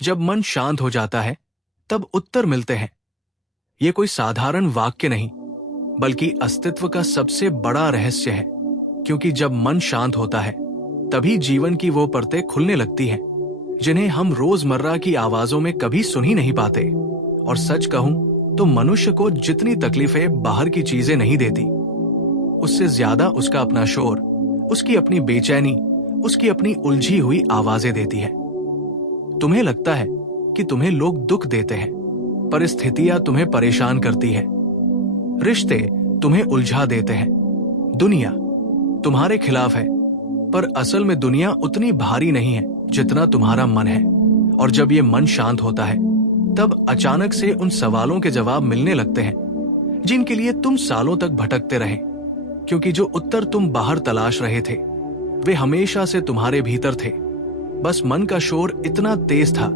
जब मन शांत हो जाता है तब उत्तर मिलते हैं। ये कोई साधारण वाक्य नहीं, बल्कि अस्तित्व का सबसे बड़ा रहस्य है। क्योंकि जब मन शांत होता है तभी जीवन की वो परतें खुलने लगती हैं जिन्हें हम रोजमर्रा की आवाजों में कभी सुन ही नहीं पाते। और सच कहूं तो मनुष्य को जितनी तकलीफें बाहर की चीजें नहीं देती, उससे ज्यादा उसका अपना शोर, उसकी अपनी बेचैनी, उसकी अपनी उलझी हुई आवाजें देती है। तुम्हें लगता है कि तुम्हें लोग दुख देते हैं, परिस्थितियां तुम्हें परेशान करती है, रिश्ते तुम्हें उलझा देते हैं, दुनिया तुम्हारे खिलाफ है। पर असल में दुनिया उतनी भारी नहीं है जितना तुम्हारा मन है। और जब ये मन शांत होता है तब अचानक से उन सवालों के जवाब मिलने लगते हैं जिनके लिए तुम सालों तक भटकते रहे। क्योंकि जो उत्तर तुम बाहर तलाश रहे थे वे हमेशा से तुम्हारे भीतर थे। बस मन का शोर इतना तेज था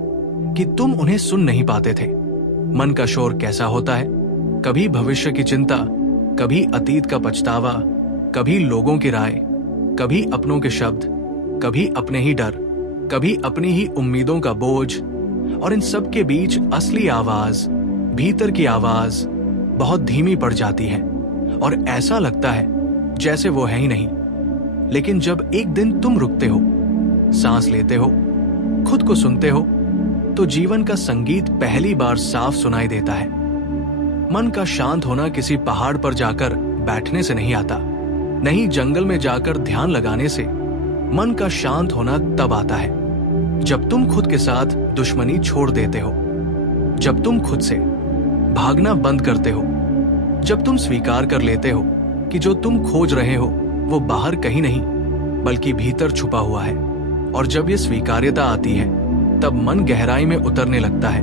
कि तुम उन्हें सुन नहीं पाते थे। मन का शोर कैसा होता है? कभी भविष्य की चिंता, कभी अतीत का पछतावा, कभी लोगों की राय, कभी अपनों के शब्द, कभी अपने ही डर, कभी अपनी ही उम्मीदों का बोझ। और इन सब के बीच असली आवाज, भीतर की आवाज बहुत धीमी पड़ जाती है और ऐसा लगता है जैसे वो है ही नहीं। लेकिन जब एक दिन तुम रुकते हो, सांस लेते हो, खुद को सुनते हो, तो जीवन का संगीत पहली बार साफ सुनाई देता है। मन का शांत होना किसी पहाड़ पर जाकर बैठने से नहीं आता, नहीं जंगल में जाकर ध्यान लगाने से। मन का शांत होना तब आता है जब तुम खुद के साथ दुश्मनी छोड़ देते हो, जब तुम खुद से भागना बंद करते हो, जब तुम स्वीकार कर लेते हो कि जो तुम खोज रहे हो वो बाहर कहीं नहीं बल्कि भीतर छुपा हुआ है। और जब ये स्वीकार्यता आती है तब मन गहराई में उतरने लगता है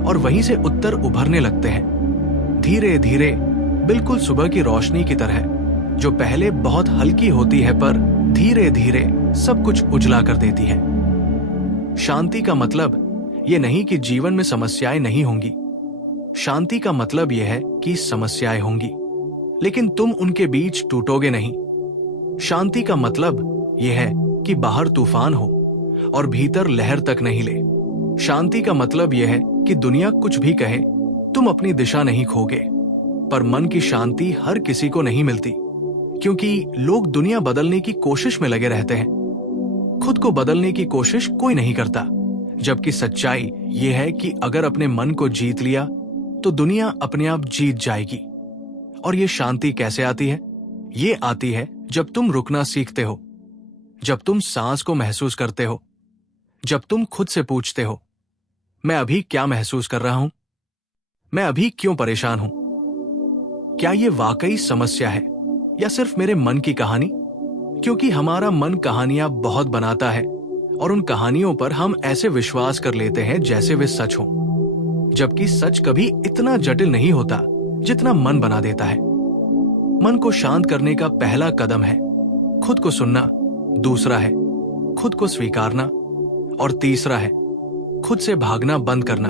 और वहीं से उत्तर उभरने लगते हैं, धीरे धीरे, बिल्कुल सुबह की रोशनी की तरह, जो पहले बहुत हल्की होती है पर धीरे धीरे सब कुछ उजला कर देती है। शांति का मतलब ये नहीं कि जीवन में समस्याएं नहीं होंगी। शांति का मतलब यह है कि समस्याएं होंगी लेकिन तुम उनके बीच टूटोगे नहीं। शांति का मतलब यह है कि बाहर तूफान हो और भीतर लहर तक नहीं ले। शांति का मतलब यह है कि दुनिया कुछ भी कहे, तुम अपनी दिशा नहीं खोगे। पर मन की शांति हर किसी को नहीं मिलती, क्योंकि लोग दुनिया बदलने की कोशिश में लगे रहते हैं, खुद को बदलने की कोशिश कोई नहीं करता। जबकि सच्चाई यह है कि अगर अपने मन को जीत लिया तो दुनिया अपने आप जीत जाएगी। और ये शांति कैसे आती है? ये आती है जब तुम रुकना सीखते हो, जब तुम सांस को महसूस करते हो, जब तुम खुद से पूछते हो, मैं अभी क्या महसूस कर रहा हूं? मैं अभी क्यों परेशान हूं? क्या ये वाकई समस्या है या सिर्फ मेरे मन की कहानी? क्योंकि हमारा मन कहानियां बहुत बनाता है और उन कहानियों पर हम ऐसे विश्वास कर लेते हैं जैसे वे सच हो, जबकि सच कभी इतना जटिल नहीं होता जितना मन बना देता है। मन को शांत करने का पहला कदम है खुद को सुनना, दूसरा है खुद को स्वीकारना और तीसरा है खुद से भागना बंद करना।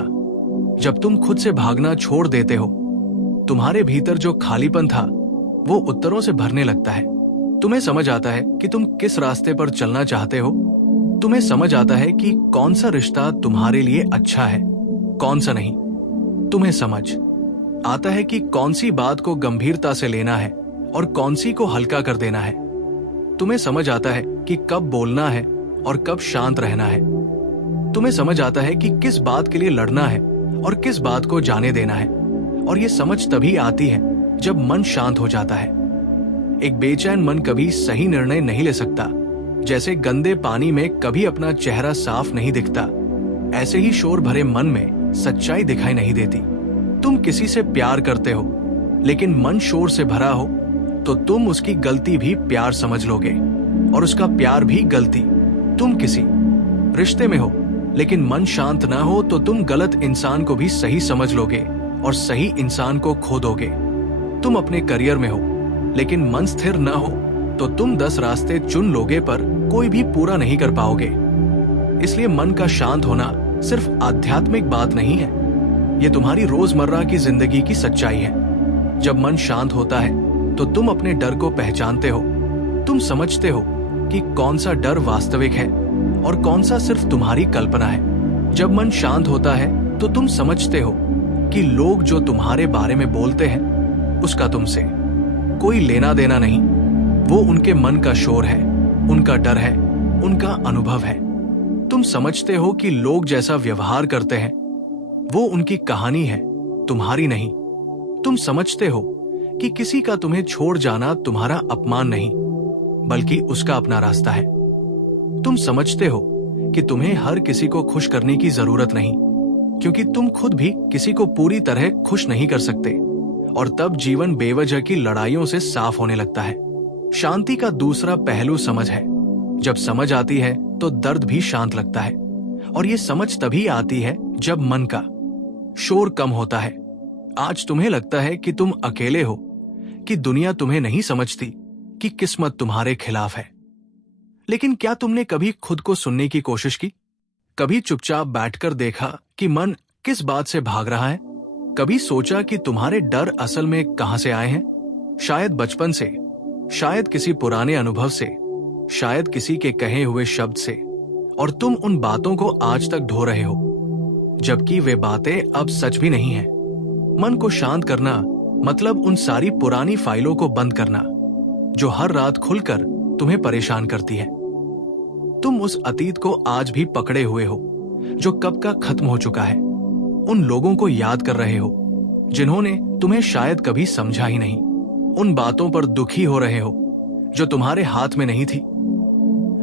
जब तुम खुद से भागना छोड़ देते हो, तुम्हारे भीतर जो खालीपन था वो उत्तरों से भरने लगता है। तुम्हें समझ आता है कि तुम किस रास्ते पर चलना चाहते हो। तुम्हें समझ आता है कि कौन सा रिश्ता तुम्हारे लिए अच्छा है, कौन सा नहीं। तुम्हें समझ आता है कि कौन सी बात को गंभीरता से लेना है और कौन सी को हल्का कर देना है। तुम्हें समझ आता है कि कब बोलना है और कब शांत रहना है। तुम्हें समझ आता है कि किस बात के लिए लड़ना है और किस बात को जाने देना है। और ये समझ तभी आती है जब मन शांत हो जाता है। एक बेचैन मन कभी सही निर्णय नहीं ले सकता। जैसे गंदे पानी में कभी अपना चेहरा साफ नहीं दिखता, ऐसे ही शोर भरे मन में सच्चाई दिखाई नहीं देती। तुम किसी से प्यार करते हो, लेकिन मन शोर से भरा हो तो तुम उसकी गलती भी प्यार समझ लोगे और उसका प्यार भी गलती। तुम किसी रिश्ते में हो, लेकिन मन शांत ना हो तो तुम गलत इंसान को भी सही समझ लोगे और सही इंसान को खो दोगे। तुम अपने करियर में हो, लेकिन मन स्थिर ना हो तो तुम 10 रास्ते चुन लोगे पर कोई भी पूरा नहीं कर पाओगे। इसलिए मन का शांत होना सिर्फ आध्यात्मिक बात नहीं है, ये तुम्हारी रोजमर्रा की जिंदगी की सच्चाई है। जब मन शांत होता है तो तुम अपने डर को पहचानते हो। तुम समझते हो कि कौन सा डर वास्तविक है और कौन सा सिर्फ तुम्हारी कल्पना है। जब मन शांत होता है तो तुम समझते हो कि लोग जो तुम्हारे बारे में बोलते हैं उसका तुमसे कोई लेना देना नहीं। वो उनके मन का शोर है, उनका डर है, उनका अनुभव है। तुम समझते हो कि लोग जैसा व्यवहार करते हैं वो उनकी कहानी है, तुम्हारी नहीं। तुम समझते हो कि किसी का तुम्हें छोड़ जाना तुम्हारा अपमान नहीं, बल्कि उसका अपना रास्ता है। तुम समझते हो कि तुम्हें हर किसी को खुश करने की जरूरत नहीं, क्योंकि तुम खुद भी किसी को पूरी तरह खुश नहीं कर सकते। और तब जीवन बेवजह की लड़ाइयों से साफ होने लगता है। शांति का दूसरा पहलू समझ है। जब समझ आती है तो दर्द भी शांत लगता है। और ये समझ तभी आती है जब मन का शोर कम होता है। आज तुम्हें लगता है कि तुम अकेले हो, कि दुनिया तुम्हें नहीं समझती, कि किस्मत तुम्हारे खिलाफ है। लेकिन क्या तुमने कभी खुद को सुनने की कोशिश की? कभी चुपचाप बैठकर देखा कि मन किस बात से भाग रहा है? कभी सोचा कि तुम्हारे डर असल में कहां से आए हैं? शायद बचपन से, शायद किसी पुराने अनुभव से, शायद किसी के कहे हुए शब्द से। और तुम उन बातों को आज तक ढो रहे हो, जबकि वे बातें अब सच भी नहीं है। मन को शांत करना मतलब उन सारी पुरानी फाइलों को बंद करना जो हर रात खुलकर तुम्हें परेशान करती है। तुम उस अतीत को आज भी पकड़े हुए हो जो कब का खत्म हो चुका है। उन लोगों को याद कर रहे हो जिन्होंने तुम्हें शायद कभी समझा ही नहीं। उन बातों पर दुखी हो रहे हो जो तुम्हारे हाथ में नहीं थी।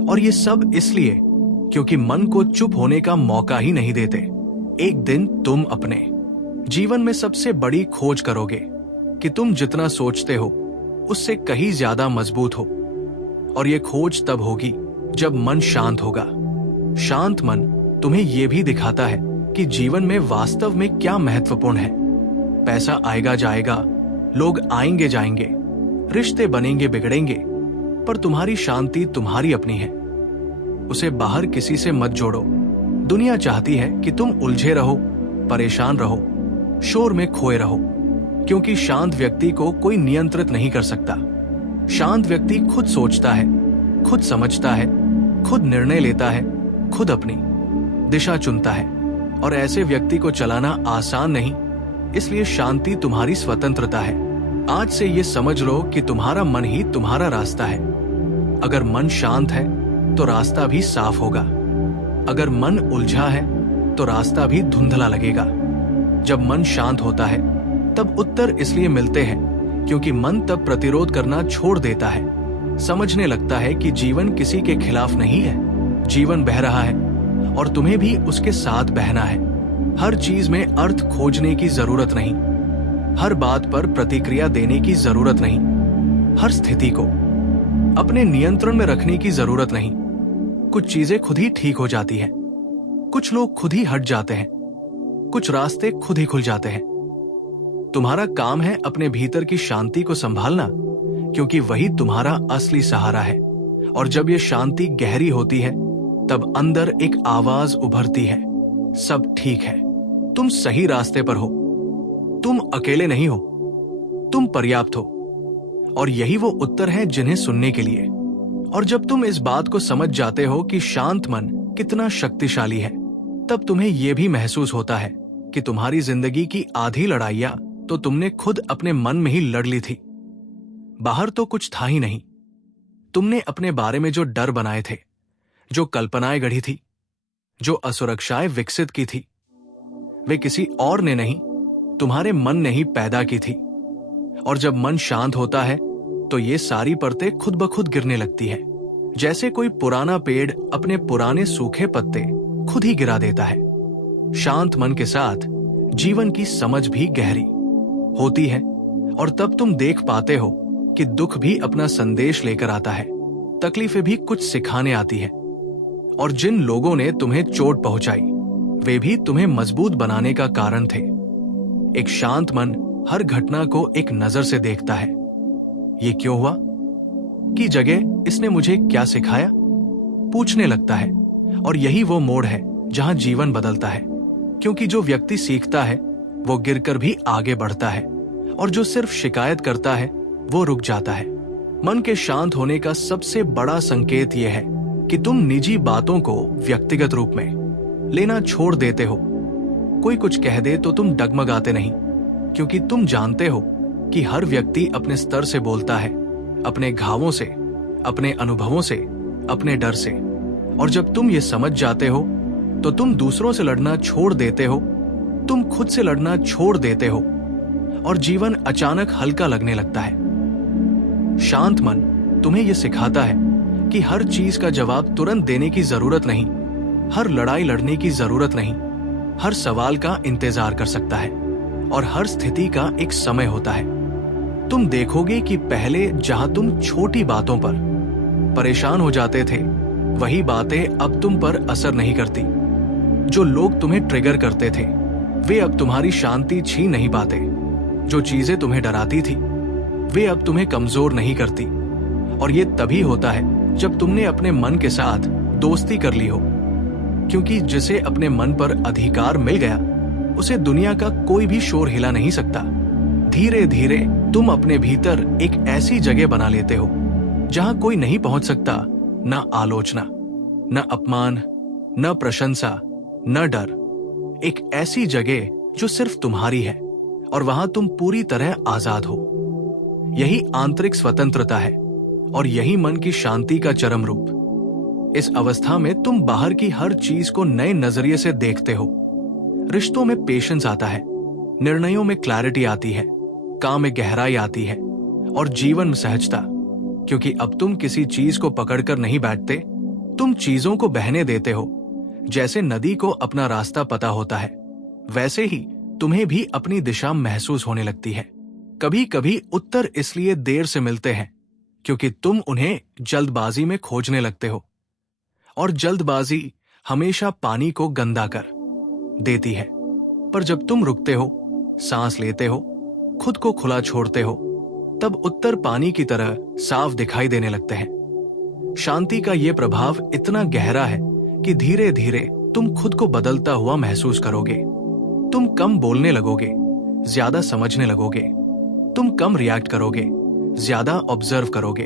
और ये सब इसलिए क्योंकि मन को चुप होने का मौका ही नहीं देते। एक दिन तुम अपने जीवन में सबसे बड़ी खोज करोगे कि तुम जितना सोचते हो उससे कहीं ज्यादा मजबूत हो। और ये खोज तब होगी जब मन शांत होगा। शांत मन तुम्हें यह भी दिखाता है कि जीवन में वास्तव में क्या महत्वपूर्ण है। पैसा आएगा जाएगा, लोग आएंगे जाएंगे, रिश्ते बनेंगे बिगड़ेंगे, पर तुम्हारी शांति तुम्हारी अपनी है। उसे बाहर किसी से मत जोड़ो। दुनिया चाहती है कि तुम उलझे रहो, परेशान रहो, शोर में खोए रहो, क्योंकि शांत व्यक्ति को कोई नियंत्रित नहीं कर सकता। शांत व्यक्ति खुद सोचता है, खुद समझता है, खुद निर्णय लेता है, खुद अपनी दिशा चुनता है। और ऐसे व्यक्ति को चलाना आसान नहीं, इसलिए शांति तुम्हारी स्वतंत्रता है। आज से ये समझ लो कि तुम्हारा मन ही तुम्हारा रास्ता है। अगर मन शांत है तो रास्ता भी साफ होगा। अगर मन उलझा है तो रास्ता भी धुंधला लगेगा। जब मन शांत होता है तब उत्तर इसलिए मिलते हैं क्योंकि मन तब प्रतिरोध करना छोड़ देता है। समझने लगता है कि जीवन किसी के खिलाफ नहीं है, जीवन बह रहा है और तुम्हें भी उसके साथ बहना है। हर चीज में अर्थ खोजने की जरूरत नहीं, हर बात पर प्रतिक्रिया देने की जरूरत नहीं, हर स्थिति को अपने नियंत्रण में रखने की जरूरत नहीं। कुछ चीजें खुद ही ठीक हो जाती हैं, कुछ लोग खुद ही हट जाते हैं, कुछ रास्ते खुद ही खुल जाते हैं। तुम्हारा काम है अपने भीतर की शांति को संभालना, क्योंकि वही तुम्हारा असली सहारा है। और जब ये शांति गहरी होती है तब अंदर एक आवाज उभरती है, सब ठीक है, तुम सही रास्ते पर हो, तुम अकेले नहीं हो, तुम पर्याप्त हो। और यही वो उत्तर है जिन्हें सुनने के लिए। और जब तुम इस बात को समझ जाते हो कि शांत मन कितना शक्तिशाली है, तब तुम्हें यह भी महसूस होता है कि तुम्हारी जिंदगी की आधी लड़ाइयां तो तुमने खुद अपने मन में ही लड़ ली थी। बाहर तो कुछ था ही नहीं। तुमने अपने बारे में जो डर बनाए थे, जो कल्पनाएं गढ़ी थी, जो असुरक्षाएं विकसित की थी, वे किसी और ने नहीं, तुम्हारे मन ने ही पैदा की थी। और जब मन शांत होता है तो ये सारी परतें खुद ब खुद गिरने लगती है, जैसे कोई पुराना पेड़ अपने पुराने सूखे पत्ते खुद ही गिरा देता है। शांत मन के साथ जीवन की समझ भी गहरी होती है। और तब तुम देख पाते हो कि दुख भी अपना संदेश लेकर आता है, तकलीफें भी कुछ सिखाने आती है। और जिन लोगों ने तुम्हें चोट पहुंचाई वे भी तुम्हें मजबूत बनाने का कारण थे। एक शांत मन हर घटना को एक नजर से देखता है। ये क्यों हुआ की जगह इसने मुझे क्या सिखाया पूछने लगता है। और यही वो मोड़ है जहां जीवन बदलता है, क्योंकि जो व्यक्ति सीखता है वो गिरकर भी आगे बढ़ता है, और जो सिर्फ शिकायत करता है वो रुक जाता है। मन के शांत होने का सबसे बड़ा संकेत यह है कि तुम निजी बातों को व्यक्तिगत रूप में लेना छोड़ देते हो। कोई कुछ कह दे तो तुम डगमगाते नहीं, क्योंकि तुम जानते हो कि हर व्यक्ति अपने स्तर से बोलता है, अपने घावों से, अपने अनुभवों से, अपने डर से। और जब तुम ये समझ जाते हो तो तुम दूसरों से लड़ना छोड़ देते हो, तुम खुद से लड़ना छोड़ देते हो और जीवन अचानक हल्का लगने लगता है। शांत मन तुम्हें यह सिखाता है कि हर चीज का जवाब तुरंत देने की जरूरत नहीं, हर लड़ाई लड़ने की जरूरत नहीं, हर सवाल का इंतजार कर सकता है और हर स्थिति का एक समय होता है। तुम देखोगे कि पहले जहां तुम छोटी बातों पर परेशान हो जाते थे, वही बातें अब तुम पर असर नहीं करती। जो लोग तुम्हें ट्रिगर करते थे वे अब तुम्हारी शांति छीन नहीं पाते। जो चीजें तुम्हें डराती थी वे अब तुम्हें कमजोर नहीं करती। और ये तभी होता है जब तुमने अपने मन के साथ दोस्ती कर ली हो, क्योंकि जिसे अपने मन पर अधिकार मिल गया उसे दुनिया का कोई भी शोर हिला नहीं सकता। धीरे धीरे तुम अपने भीतर एक ऐसी जगह बना लेते हो जहां कोई नहीं पहुंच सकता, न आलोचना, न अपमान, न प्रशंसा, न डर। एक ऐसी जगह जो सिर्फ तुम्हारी है और वहां तुम पूरी तरह आजाद हो। यही आंतरिक स्वतंत्रता है और यही मन की शांति का चरम रूप। इस अवस्था में तुम बाहर की हर चीज को नए नजरिए से देखते हो। रिश्तों में पेशेंस आता है, निर्णयों में क्लैरिटी आती है, काम में गहराई आती है और जीवन में सहजता। क्योंकि अब तुम किसी चीज को पकड़कर नहीं बैठते, तुम चीजों को बहने देते हो। जैसे नदी को अपना रास्ता पता होता है, वैसे ही तुम्हें भी अपनी दिशा महसूस होने लगती है। कभी कभी उत्तर इसलिए देर से मिलते हैं क्योंकि तुम उन्हें जल्दबाजी में खोजने लगते हो, और जल्दबाजी हमेशा पानी को गंदा कर देती है। पर जब तुम रुकते हो, सांस लेते हो, खुद को खुला छोड़ते हो, तब उत्तर पानी की तरह साफ दिखाई देने लगते हैं। शांति का यह प्रभाव इतना गहरा है कि धीरे धीरे तुम खुद को बदलता हुआ महसूस करोगे। तुम कम बोलने लगोगे, ज्यादा समझने लगोगे। तुम कम रिएक्ट करोगे, ज्यादा ऑब्जर्व करोगे।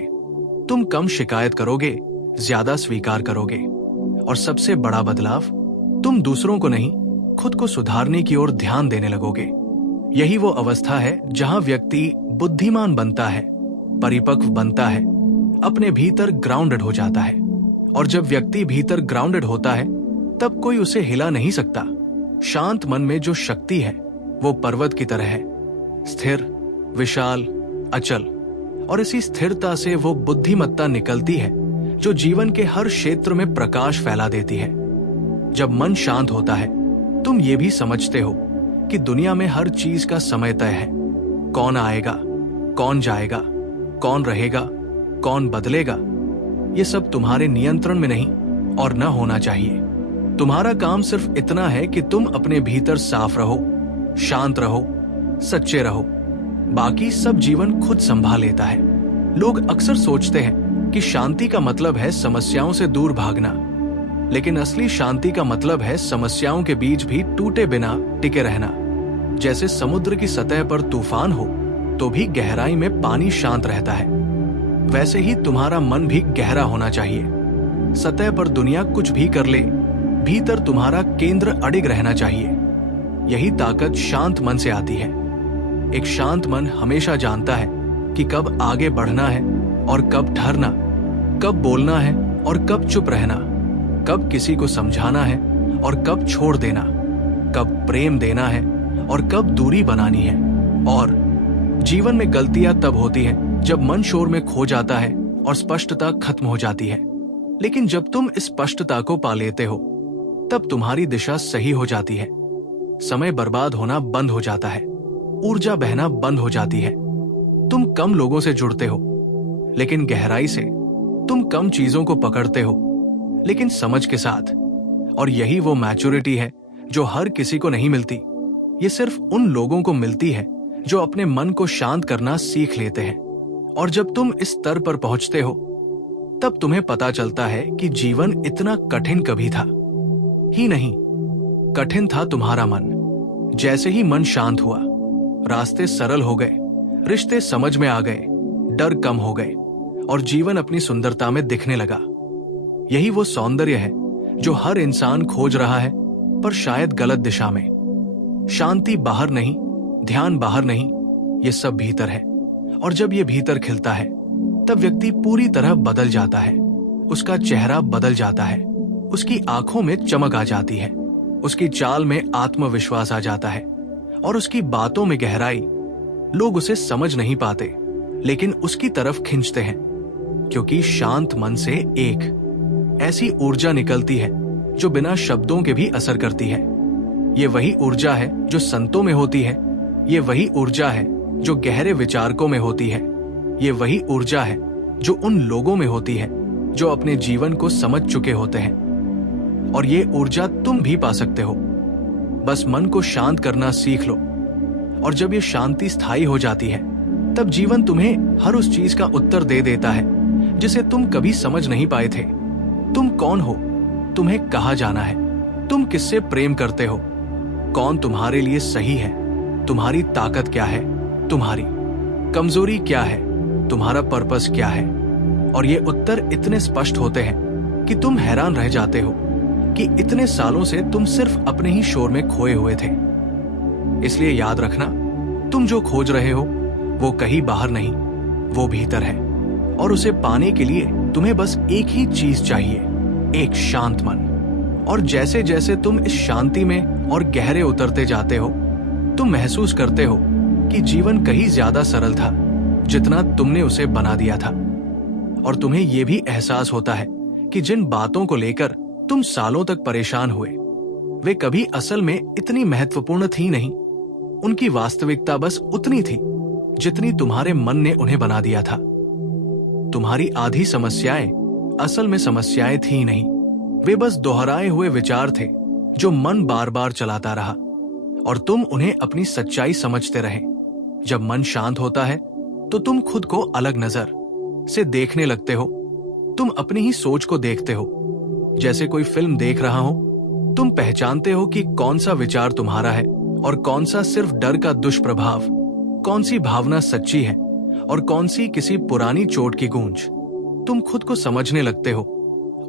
तुम कम शिकायत करोगे, ज्यादा स्वीकार करोगे। और सबसे बड़ा बदलाव, तुम दूसरों को नहीं, खुद को सुधारने की ओर ध्यान देने लगोगे। यही वो अवस्था है जहां व्यक्ति बुद्धिमान बनता है, परिपक्व बनता है, अपने भीतर ग्राउंडेड हो जाता है। और जब व्यक्ति भीतर ग्राउंडेड होता है तब कोई उसे हिला नहीं सकता। शांत मन में जो शक्ति है वो पर्वत की तरह है, स्थिर, विशाल, अचल। और इसी स्थिरता से वो बुद्धिमत्ता निकलती है जो जीवन के हर क्षेत्र में प्रकाश फैला देती है। जब मन शांत होता है तुम ये भी समझते हो कि दुनिया में हर चीज का समय तय है। कौन आएगा, कौन जाएगा, कौन रहेगा, कौन बदलेगा, ये सब तुम्हारे नियंत्रण में नहीं और न होना चाहिए। तुम्हारा काम सिर्फ इतना है कि तुम अपने भीतर साफ रहो, शांत रहो, सच्चे रहो। बाकी सब जीवन खुद संभाल लेता है। लोग अक्सर सोचते हैं कि शांति का मतलब है समस्याओं से दूर भागना, लेकिन असली शांति का मतलब है समस्याओं के बीच भी टूटे बिना टिके रहना। जैसे समुद्र की सतह पर तूफान हो तो भी गहराई में पानी शांत रहता है, वैसे ही तुम्हारा मन भी गहरा होना चाहिए। सतह पर दुनिया कुछ भी कर ले, भीतर तुम्हारा केंद्र अडिग रहना चाहिए। यही ताकत शांत मन से आती है। एक शांत मन हमेशा जानता है कि कब आगे बढ़ना है और कब ठहरना, कब बोलना है और कब चुप रहना, कब किसी को समझाना है और कब छोड़ देना, कब प्रेम देना है और कब दूरी बनानी है। और जीवन में गलतियां तब होती हैं जब मन शोर में खो जाता है और स्पष्टता खत्म हो जाती है। लेकिन जब तुम इस स्पष्टता को पा लेते हो तब तुम्हारी दिशा सही हो जाती है। समय बर्बाद होना बंद हो जाता है, ऊर्जा बहना बंद हो जाती है। तुम कम लोगों से जुड़ते हो लेकिन गहराई से, तुम कम चीजों को पकड़ते हो लेकिन समझ के साथ। और यही वो मैच्योरिटी है जो हर किसी को नहीं मिलती। ये सिर्फ उन लोगों को मिलती है जो अपने मन को शांत करना सीख लेते हैं। और जब तुम इस स्तर पर पहुंचते हो तब तुम्हें पता चलता है कि जीवन इतना कठिन कभी था ही नहीं, कठिन था तुम्हारा मन। जैसे ही मन शांत हुआ, रास्ते सरल हो गए, रिश्ते समझ में आ गए, डर कम हो गए और जीवन अपनी सुंदरता में दिखने लगा। यही वो सौंदर्य है जो हर इंसान खोज रहा है पर शायद गलत दिशा में। शांति बाहर नहीं, ध्यान बाहर नहीं, ये सब भीतर है। और जब ये भीतर खिलता है तब व्यक्ति पूरी तरह बदल जाता है। उसका चेहरा बदल जाता है, उसकी आंखों में चमक आ जाती है, उसकी चाल में आत्मविश्वास आ जाता है और उसकी बातों में गहराई। लोग उसे समझ नहीं पाते लेकिन उसकी तरफ खींचते हैं, क्योंकि शांत मन से एक ऐसी ऊर्जा निकलती है जो बिना शब्दों के भी असर करती है। ये वही ऊर्जा है जो संतों में होती है, ये वही ऊर्जा है जो गहरे विचारकों में होती है, ये वही ऊर्जा है जो उन लोगों में होती है जो अपने जीवन को समझ चुके होते हैं। और ये ऊर्जा तुम भी पा सकते हो। बस मन को शांत करना सीख लो, और जब ये शांति स्थायी हो जाती है तब जीवन तुम्हें हर उस चीज का उत्तर दे देता है जिसे तुम कभी समझ नहीं पाए थे। तुम कौन हो, तुम्हें कहाँ जाना है, तुम किससे प्रेम करते हो, कौन तुम्हारे लिए सही है, तुम्हारी ताकत क्या है, तुम्हारी कमजोरी क्या है, तुम्हारा पर्पस क्या है। और ये उत्तर इतने स्पष्ट होते हैं कि तुम हैरान रह जाते हो कि इतने सालों से तुम सिर्फ अपने ही शोर में खोए हुए थे। इसलिए याद रखना, तुम जो खोज रहे हो वो कहीं बाहर नहीं, वो भीतर है। और उसे पाने के लिए तुम्हें बस एक ही चीज चाहिए, एक शांत मन। और जैसे जैसे तुम इस शांति में और गहरे उतरते जाते हो, तुम महसूस करते हो कि जीवन कहीं ज्यादा सरल था जितना तुमने उसे बना दिया था। और तुम्हें यह भी एहसास होता है कि जिन बातों को लेकर तुम सालों तक परेशान हुए, वे कभी असल में इतनी महत्वपूर्ण थी नहीं। उनकी वास्तविकता बस उतनी थी जितनी तुम्हारे मन ने उन्हें बना दिया था। तुम्हारी आधी समस्याएं असल में समस्याएं थी नहीं, वे बस दोहराए हुए विचार थे जो मन बार बार चलाता रहा, और तुम उन्हें अपनी सच्चाई समझते रहे। जब मन शांत होता है तो तुम खुद को अलग नजर से देखने लगते हो। तुम अपनी ही सोच को देखते हो जैसे कोई फिल्म देख रहा हो। तुम पहचानते हो कि कौन सा विचार तुम्हारा है और कौन सा सिर्फ डर का दुष्प्रभाव, कौन सी भावना सच्ची है और कौन सी किसी पुरानी चोट की गूंज। तुम खुद को समझने लगते हो,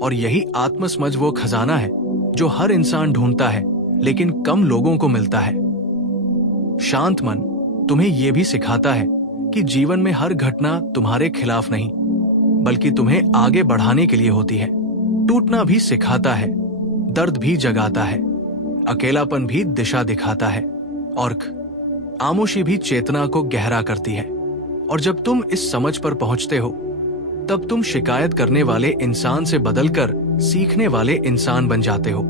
और यही आत्मसमझ वो खजाना है जो हर इंसान ढूंढता है लेकिन कम लोगों को मिलता है। शांत मन तुम्हें यह भी सिखाता है कि जीवन में हर घटना तुम्हारे खिलाफ नहीं, बल्कि तुम्हें आगे बढ़ाने के लिए होती है। टूटना भी सिखाता है, दर्द भी जगाता है, अकेलापन भी दिशा दिखाता है, और आमोशी भी चेतना को गहरा करती है। और जब तुम इस समझ पर पहुंचते हो तब तुम शिकायत करने वाले इंसान से बदलकर सीखने वाले इंसान बन जाते हो,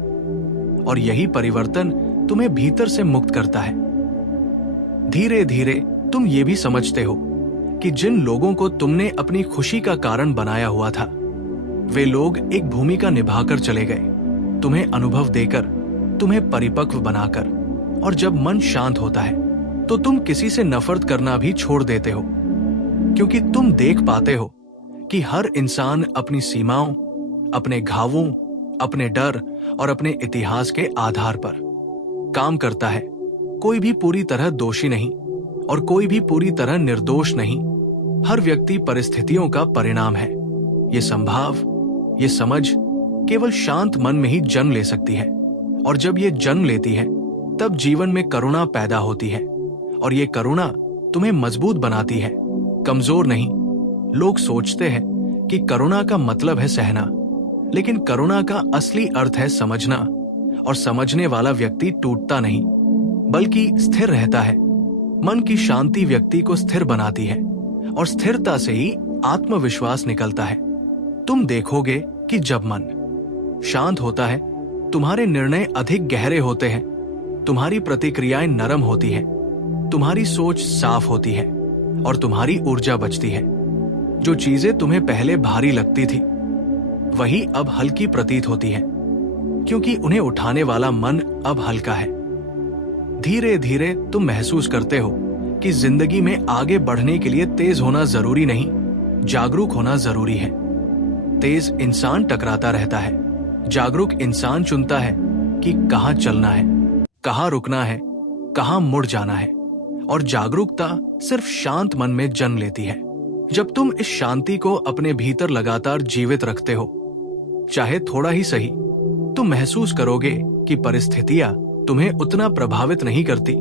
और यही परिवर्तन तुम्हें भीतर से मुक्त करता है। धीरे धीरे तुम ये भी समझते हो कि जिन लोगों को तुमने अपनी खुशी का कारण बनाया हुआ था, वे लोग एक भूमिका निभाकर चले गए, तुम्हें अनुभव देकर, तुम्हें परिपक्व बनाकर। और जब मन शांत होता है तो तुम किसी से नफरत करना भी छोड़ देते हो, क्योंकि तुम देख पाते हो कि हर इंसान अपनी सीमाओं, अपने घावों, अपने डर और अपने इतिहास के आधार पर काम करता है। कोई भी पूरी तरह दोषी नहीं और कोई भी पूरी तरह निर्दोष नहीं। हर व्यक्ति परिस्थितियों का परिणाम है। ये संभाव, ये समझ केवल शांत मन में ही जन्म ले सकती है, और जब ये जन्म लेती है तब जीवन में करुणा पैदा होती है, और ये करुणा तुम्हें मजबूत बनाती है, कमजोर नहीं। लोग सोचते हैं कि करुणा का मतलब है सहना, लेकिन करुणा का असली अर्थ है समझना, और समझने वाला व्यक्ति टूटता नहीं बल्कि स्थिर रहता है। मन की शांति व्यक्ति को स्थिर बनाती है, और स्थिरता से ही आत्मविश्वास निकलता है। तुम देखोगे कि जब मन शांत होता है, तुम्हारे निर्णय अधिक गहरे होते हैं, तुम्हारी प्रतिक्रियाएं नरम होती हैं, तुम्हारी सोच साफ होती है, और तुम्हारी ऊर्जा बचती है। जो चीजें तुम्हें पहले भारी लगती थी वही अब हल्की प्रतीत होती है, क्योंकि उन्हें उठाने वाला मन अब हल्का है। धीरे धीरे तुम महसूस करते हो कि जिंदगी में आगे बढ़ने के लिए तेज होना जरूरी नहीं, जागरूक होना जरूरी है। तेज इंसान टकराता रहता है, जागरूक इंसान चुनता है कि कहां चलना है, कहां रुकना है, कहां मुड़ जाना है। और जागरूकता सिर्फ शांत मन में जन्म लेती है। जब तुम इस शांति को अपने भीतर लगातार जीवित रखते हो, चाहे थोड़ा ही सही, तुम महसूस करोगे कि परिस्थितियां तुम्हें उतना प्रभावित नहीं करती।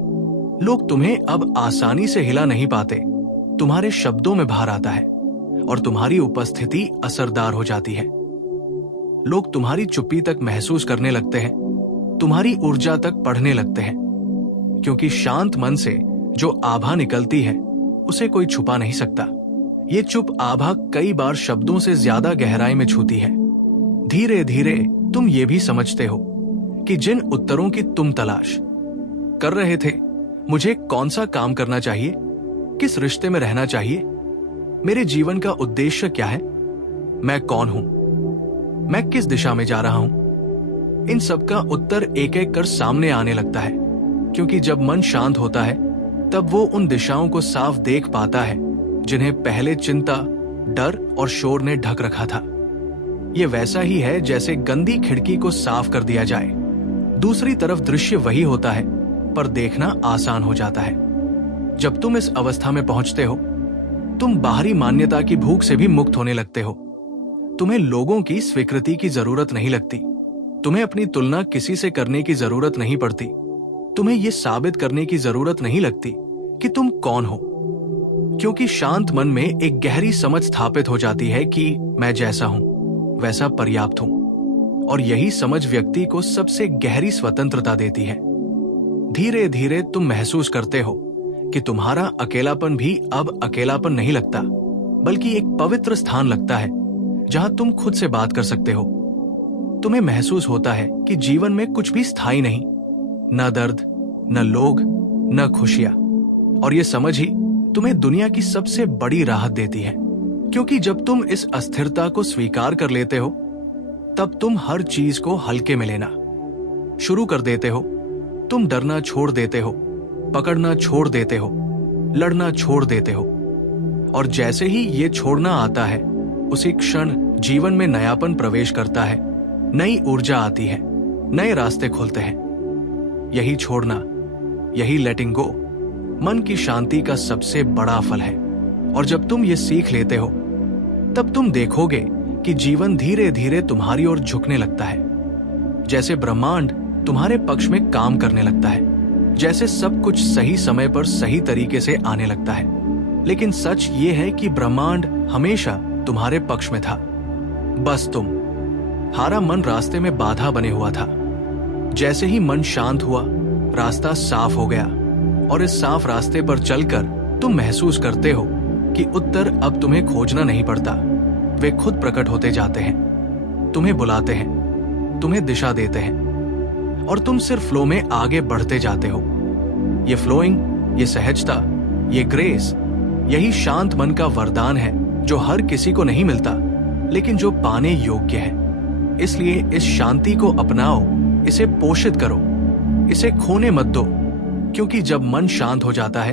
लोग तुम्हें अब आसानी से हिला नहीं पाते। तुम्हारे शब्दों में भार आता है और तुम्हारी उपस्थिति असरदार हो जाती है। लोग तुम्हारी चुप्पी तक महसूस करने लगते हैं, तुम्हारी ऊर्जा तक पढ़ने लगते हैं, क्योंकि शांत मन से जो आभा निकलती है उसे कोई छुपा नहीं सकता। ये चुप आभा कई बार शब्दों से ज्यादा गहराई में छूती है। धीरे धीरे तुम ये भी समझते हो कि जिन उत्तरों की तुम तलाश कर रहे थे, मुझे कौन सा काम करना चाहिए, किस रिश्ते में रहना चाहिए, मेरे जीवन का उद्देश्य क्या है, मैं कौन हूं, मैं किस दिशा में जा रहा हूं, इन सब का उत्तर एक एक कर सामने आने लगता है। क्योंकि जब मन शांत होता है तब वो उन दिशाओं को साफ देख पाता है जिन्हें पहले चिंता, डर और शोर ने ढक रखा था। ये वैसा ही है जैसे गंदी खिड़की को साफ कर दिया जाए। दूसरी तरफ दृश्य वही होता है, पर देखना आसान हो जाता है। जब तुम इस अवस्था में पहुंचते हो, तुम बाहरी मान्यता की भूख से भी मुक्त होने लगते हो। तुम्हें लोगों की स्वीकृति की जरूरत नहीं लगती। तुम्हें अपनी तुलना किसी से करने की जरूरत नहीं पड़ती। तुम्हें यह साबित करने की जरूरत नहीं लगती कि तुम कौन हो, क्योंकि शांत मन में एक गहरी समझ स्थापित हो जाती है कि मैं जैसा हूं वैसा पर्याप्त हूं। और यही समझ व्यक्ति को सबसे गहरी स्वतंत्रता देती है। धीरे धीरे तुम महसूस करते हो कि तुम्हारा अकेलापन भी अब अकेलापन नहीं लगता, बल्कि एक पवित्र स्थान लगता है जहां तुम खुद से बात कर सकते हो। तुम्हें महसूस होता है कि जीवन में कुछ भी स्थायी नहीं, न दर्द, न लोग, न खुशियां। और ये समझ ही तुम्हें दुनिया की सबसे बड़ी राहत देती है, क्योंकि जब तुम इस अस्थिरता को स्वीकार कर लेते हो, तब तुम हर चीज को हल्के में लेना शुरू कर देते हो। तुम डरना छोड़ देते हो, पकड़ना छोड़ देते हो, लड़ना छोड़ देते हो। और जैसे ही ये छोड़ना आता है, उसी क्षण जीवन में नयापन प्रवेश करता है, नई ऊर्जा आती है, नए रास्ते खुलते हैं। यही छोड़ना, यही लेटिंग गो मन की शांति का सबसे बड़ा फल है। और जब तुम ये सीख लेते हो, तब तुम देखोगे कि जीवन धीरे धीरे तुम्हारी ओर झुकने लगता है। जैसे ब्रह्मांड तुम्हारे पक्ष में काम करने लगता है, जैसे सब कुछ सही समय पर सही तरीके से आने लगता है। लेकिन सच ये है कि ब्रह्मांड हमेशा तुम्हारे पक्ष में था, बस तुम हारा मन रास्ते में बाधा बने हुआ था। जैसे ही मन शांत हुआ, रास्ता साफ हो गया, और इस साफ रास्ते पर चलकर तुम महसूस करते हो कि उत्तर अब तुम्हें खोजना नहीं पड़ता। वे खुद प्रकट होते जाते हैं, तुम्हें बुलाते हैं, तुम्हें दिशा देते हैं, और तुम सिर्फ फ्लो में आगे बढ़ते जाते हो। ये फ्लोइंग, ये सहजता, ये ग्रेस, यही शांत मन का वरदान है जो हर किसी को नहीं मिलता, लेकिन जो पाने योग्य है। इसलिए इस शांति को अपनाओ, इसे पोषित करो, इसे खोने मत दो, क्योंकि जब मन शांत हो जाता है,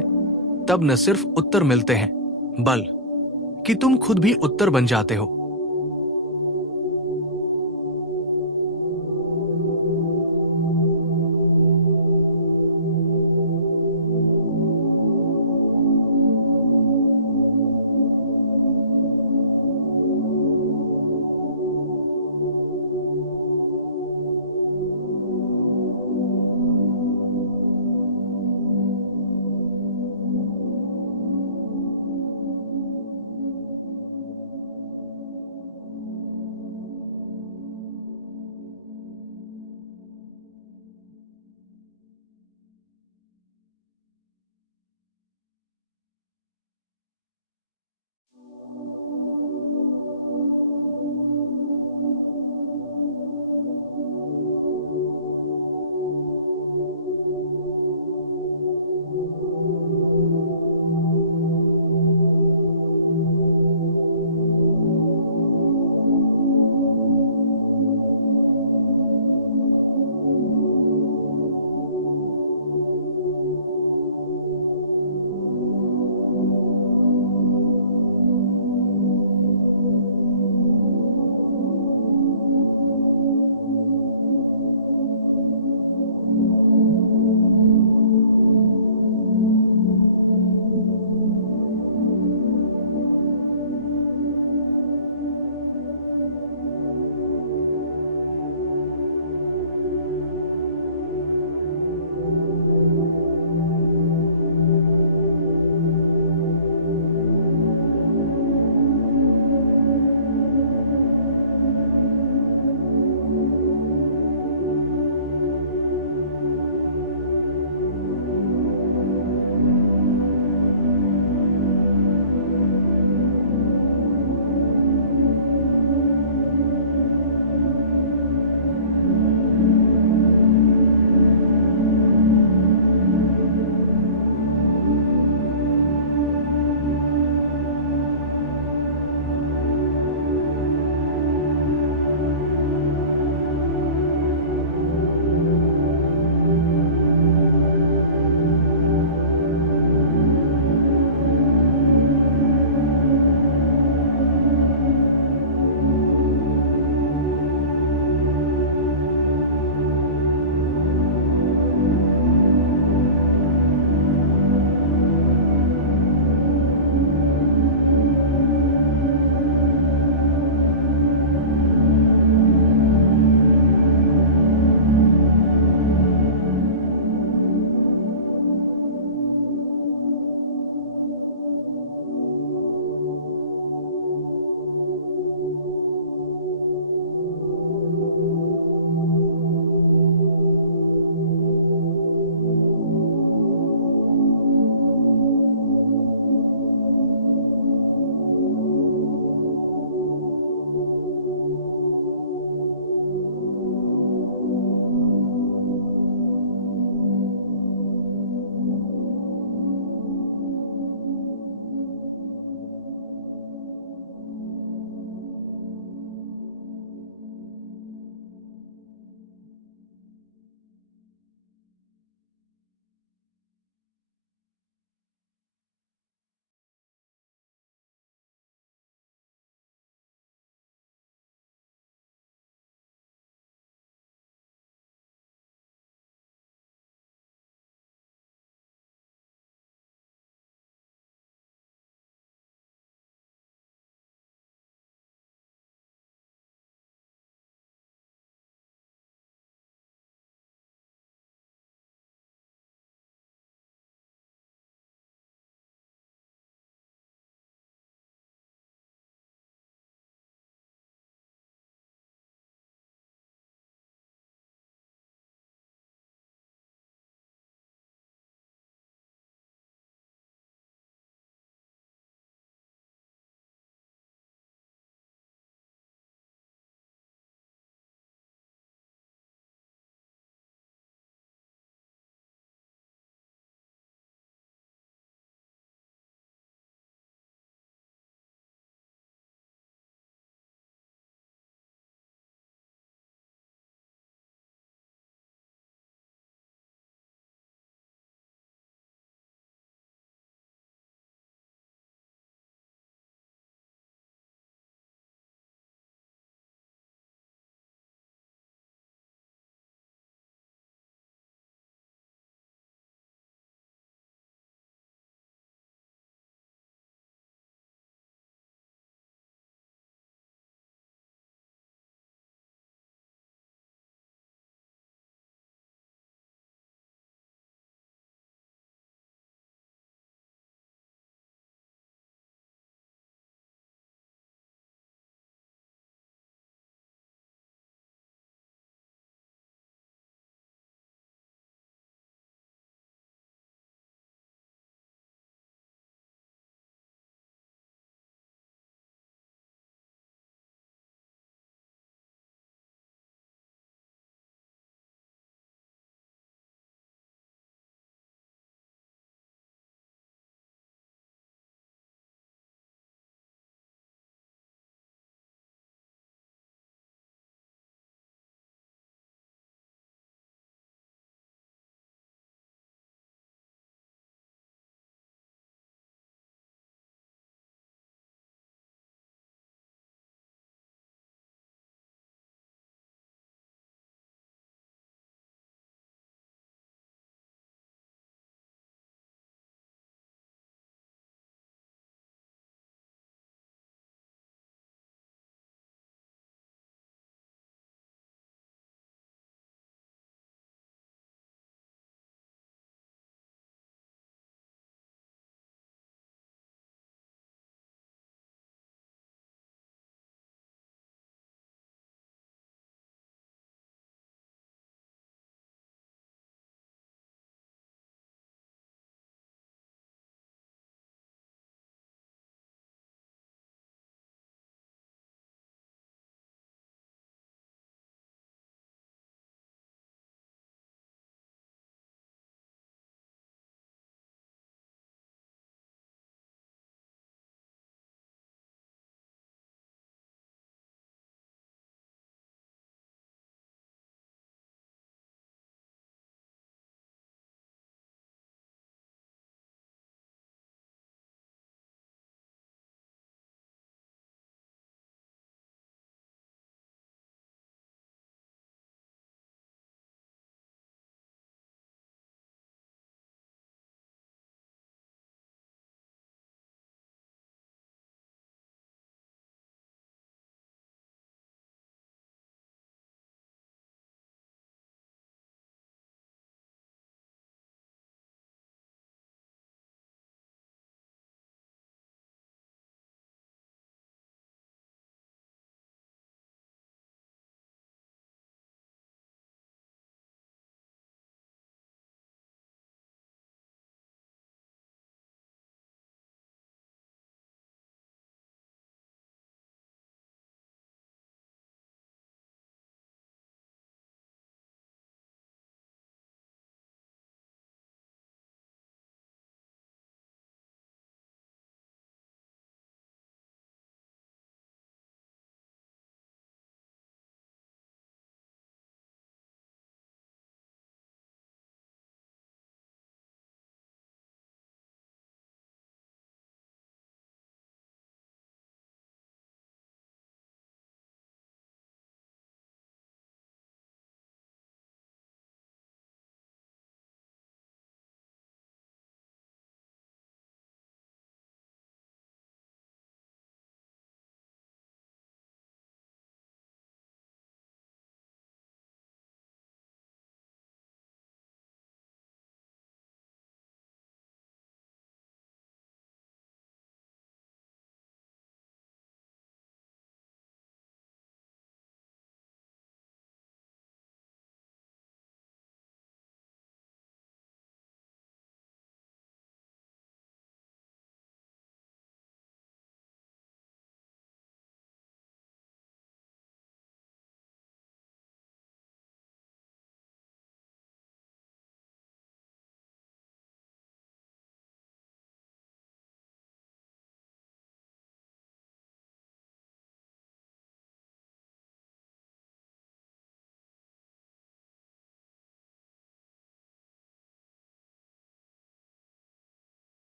तब न सिर्फ उत्तर मिलते हैं, बल्कि तुम खुद भी उत्तर बन जाते हो।